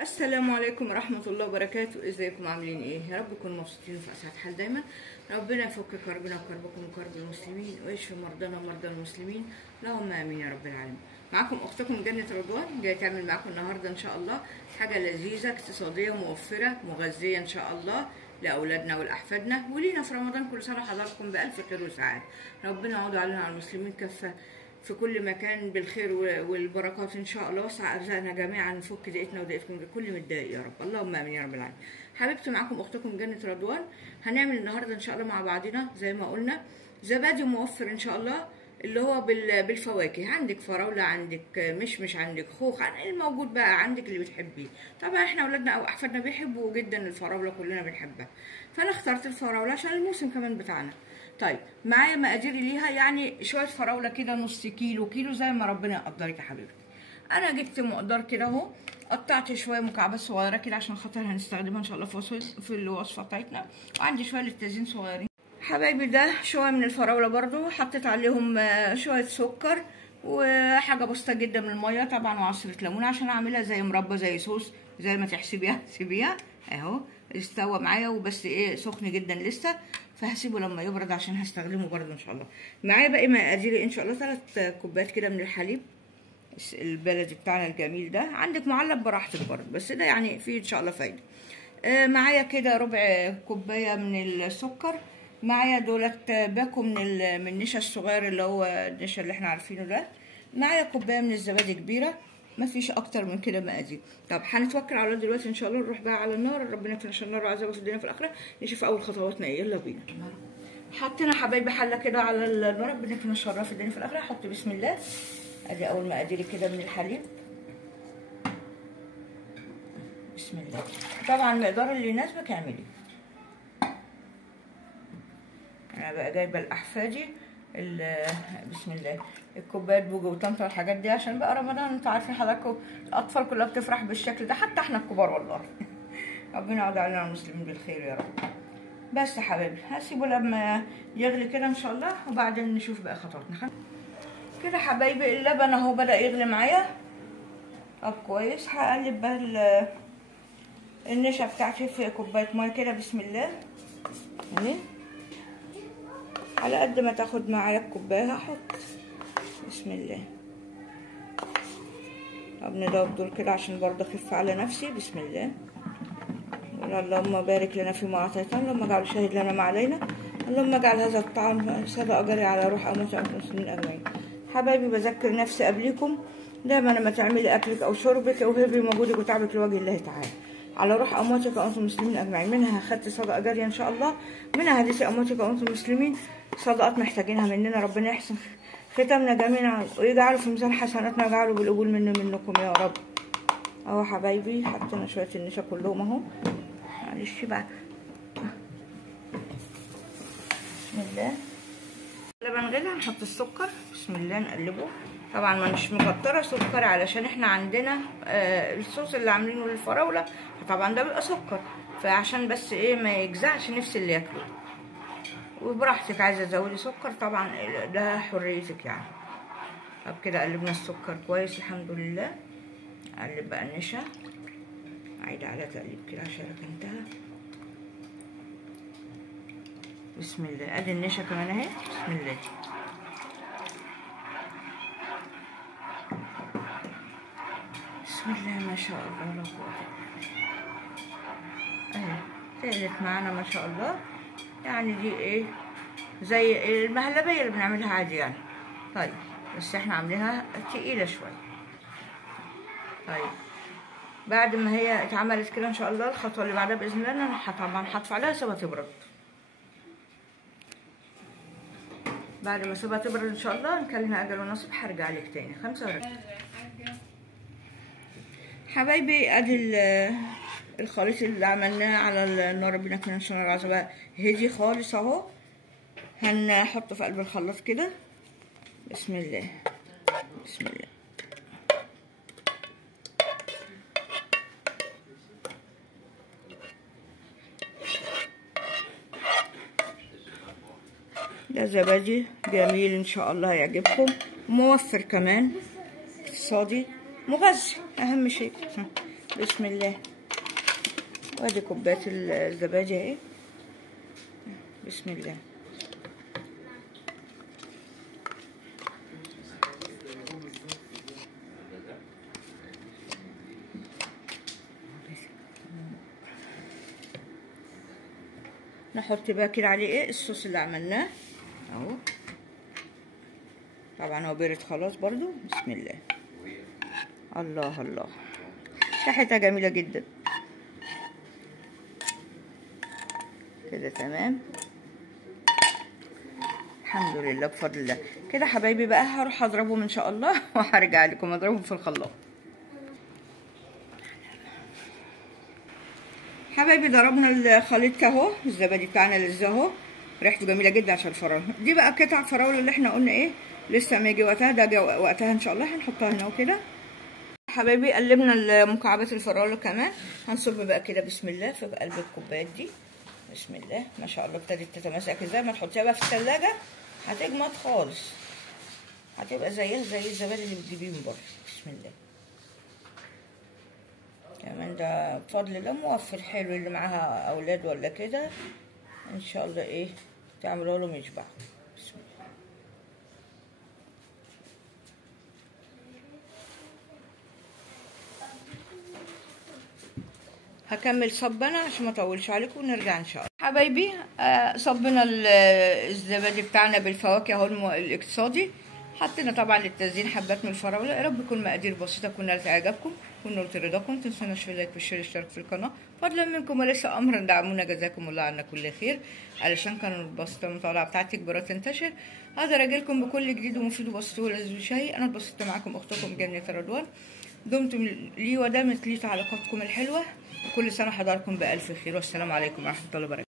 السلام عليكم ورحمة الله وبركاته. ازيكم عاملين ايه؟ يا رب تكونوا مبسوطين وفي اسعد حال دايما. ربنا يفك كربنا وكربكم وكرب المسلمين ويشفي مرضانا ومرضى المسلمين، اللهم امين يا رب العالمين. معاكم اختكم جنة رضوان، جايه تعمل معاكم النهارده ان شاء الله حاجة لذيذة اقتصادية موفرة مغذية ان شاء الله لاولادنا ولاحفادنا ولينا في رمضان. كل سنة حضراتكم بالف خير وسعادة. ربنا يعود علينا على المسلمين كافة في كل مكان بالخير والبركات ان شاء الله. وسع ارزاقنا جميعا، نفك ضيقتنا وضيقتكم بكل متضايق يا رب، اللهم امين يا رب العالمين. حبيبتي معاكم اختكم جنة رضوان. هنعمل النهارده ان شاء الله مع بعضنا زي ما قلنا زبادي موفر ان شاء الله، اللي هو بالفواكه. عندك فراوله، عندك مش عندك خوخ، الموجود بقى عندك اللي بتحبيه. طبعا احنا اولادنا او احفادنا بيحبوا جدا الفراوله، كلنا بنحبها، فانا اخترت الفراوله عشان الموسم كمان بتاعنا. طيب معايا مقاديري ليها، يعني شويه فراوله كده نص كيلو زي ما ربنا يقدرك يا حبيبتي. انا جبت مقدار كده اهو، قطعت شويه مكعبات صغيره كده عشان خاطر هنستخدمها ان شاء الله في الوصفه بتاعتنا. وعندي شويه للتزيين صغيرين حبايبي. ده شويه من الفراوله برضو، حطيت عليهم شويه سكر وحاجه بسيطه جدا من الميه طبعا، وعصره ليمون عشان اعملها زي مربى زي صوص زي ما تحسبيها سيبيها اهو. استوى معايا وبس ايه سخن جدا لسه، فهسيبه لما يبرد عشان هستخدمه برضو ان شاء الله. معايا باقي مقاديري ان شاء الله 3 كوبايات كده من الحليب البلدي بتاعنا الجميل ده. عندك معلب براحتك برضه، بس ده يعني فيه ان شاء الله فايده. معايا كده ربع كوبايه من السكر. معايا دولت باكو من النشا الصغير اللي هو النشا اللي احنا عارفينه ده. معايا كوبايه من الزبادي كبيره، مفيش اكتر من كده مقادير. طب هنتوكل على الله دلوقتي ان شاء الله، نروح بقى على النار. ربنا يكفينا شر النار وعذابه في الدنيا في الاخره. نشوف اول خطواتنا ايه، يلا بينا. حطينا حبايبي حله كده على النار، ربنا يكفينا شر في الدنيا في الاخره. احط بسم الله. ادي اول مقاديري كده من الحليب، بسم الله. طبعا المقدار اللي يناسبك اعملي. انا بقى جايبه لاحفادي بسم الله الكوبايات بوجي وطنطا والحاجات دي عشان بقى رمضان. انتوا عارفين حضراتكم الاطفال كلها بتفرح بالشكل ده، حتى احنا الكبار والله. ربنا يعود علينا المسلمين بالخير يا رب. بس يا حبايبي هسيبه لما يغلي كده ان شاء الله، وبعدين نشوف بقى خطواتنا كده. حبايبي اللبن اهو بدا يغلي معايا. طب كويس، هقلب بقى النشا بتاعتي في كوبايه ميه كده، بسم الله اهي. على قد ما تاخد معايا الكوبايه هحط، بسم الله. طب ندوب دول كده عشان برضه اخف على نفسي، بسم الله. اللهم بارك لنا فيما اعطيتنا، اللهم اجعل شهيد لنا ما علينا، اللهم اجعل هذا الطعام صدقه جري على روح اموات المسلمين اجمعين. حبايبي بذكر نفسي قبليكم دايما لما تعملي اكلك او شربك اوهبي مجهودك وتعبك لوجه الله تعالى على روح امواتك وانتم المسلمين اجمعين. منها اخدت صدقه جاريه ان شاء الله، منها هديتي امواتك وانتم المسلمين. صدقات محتاجينها مننا، ربنا يحسن ختامنا جميعا ويجعله في ميزان حسناتنا ويجعله بالقبول منكم يا رب. اهو حبايبي حطينا شويه النشا كلهم اهو. معلش بقى، بسم الله. لبن غلي هنحط السكر، بسم الله نقلبه. طبعا مش مكتره سكر علشان احنا عندنا الصوص اللي عاملينه للفراوله، فطبعا ده بيبقى سكر، فعشان بس ايه ما يجزعش نفس اللي ياكله. وبراحتك عايزه تزودي سكر طبعا ده حريتك يعني. طب كده قلبنا السكر كويس الحمد لله. اقلب بقى النشا، عيد على تقليب كده عشان ركنتها، بسم الله. ادي النشا كمان اهي، بسم الله. بسم الله ما شاء الله لا قوة اهي تقلت معانا ما شاء الله. يعني دي ايه زي المهلبية اللي بنعملها عادي يعني. طيب بس احنا عاملينها تقيلة شوية. طيب بعد ما هي اتعملت كده ان شاء الله، الخطوة اللي بعدها باذن الله انا طبعا هطفي عليها سيبها تبرد. بعد ما سيبها تبرد ان شاء الله نكلمها اجل ونصيب هرجع لك تاني 45. حبايبي ادي الخليط اللي عملناه على النار، ربنا يكفينا ان شاء الله العذاب. هدي خالص اهو، هنحطه في قلب الخلاط كده، بسم الله بسم الله. ده زبادي جميل ان شاء الله هيعجبكم، موفر كمان، اقتصادي مغذي اهم شيء. بسم الله. وادي كوبايه الزبادي اهي. بسم الله. نحط بقى كده عليه ايه الصوص اللي عملناه اهو. طبعا هو بيرد خلاص برضو. بسم الله. الله الله، ريحتها جميله جدا كده. تمام الحمد لله بفضل الله. كده حبايبي بقى هروح اضربهم ان شاء الله وهرجع لكم اضربهم في الخلاط. حبايبي ضربنا الخليط اهو. الزبادي بتاعنا لسه اهو، ريحته جميله جدا عشان الفراوله. دي بقى قطع فراوله اللي احنا قلنا ايه لسه ما يجي وقتها، ده جا وقتها ان شاء الله. هنحطها هنا وكده. حبايبي قلبنا مكعبات الفراوله كمان. هنصب بقى كده بسم الله في قلب الكوبايات دي. بسم الله ما شاء الله ابتدت تتماسك ازاي. ما تحطيها بقى في الثلاجه هتجمد خالص، هتبقى زيها زي الزبادي اللي بتجيبيه من بره. بسم الله. كمان ده بفضل الله موفر حلو، اللي معاها اولاد ولا كده ان شاء الله ايه تعملوا لهم يشبعوا. بسم الله. هكمل صب انا عشان ما اطولش عليكم ونرجع ان شاء الله. حبايبي صبنا الزبادي بتاعنا بالفواكه اهو الاقتصادي. حطينا طبعا للتزيين حبات من الفراوله. يا رب تكون مقادير بسيطه تكون نالت اعجابكم ونلت رضاكم. متنسوناش في اللايك والشير والاشتراك في القناه فضلا منكم وليس امرا. دعمونا جزاكم الله عنا كل خير علشان كانوا البسطه المطالعه بتاعتي تكبر وتنتشر. هذا راجلكم بكل جديد ومفيد وبسيط ولذيذ وشهي. انا اتبسطت معاكم اختكم جنة رضوان. دمتم لي ودامت لي تعليقاتكم الحلوه. وكل سنه حضراتكم بالف خير والسلام عليكم ورحمه الله وبركاته.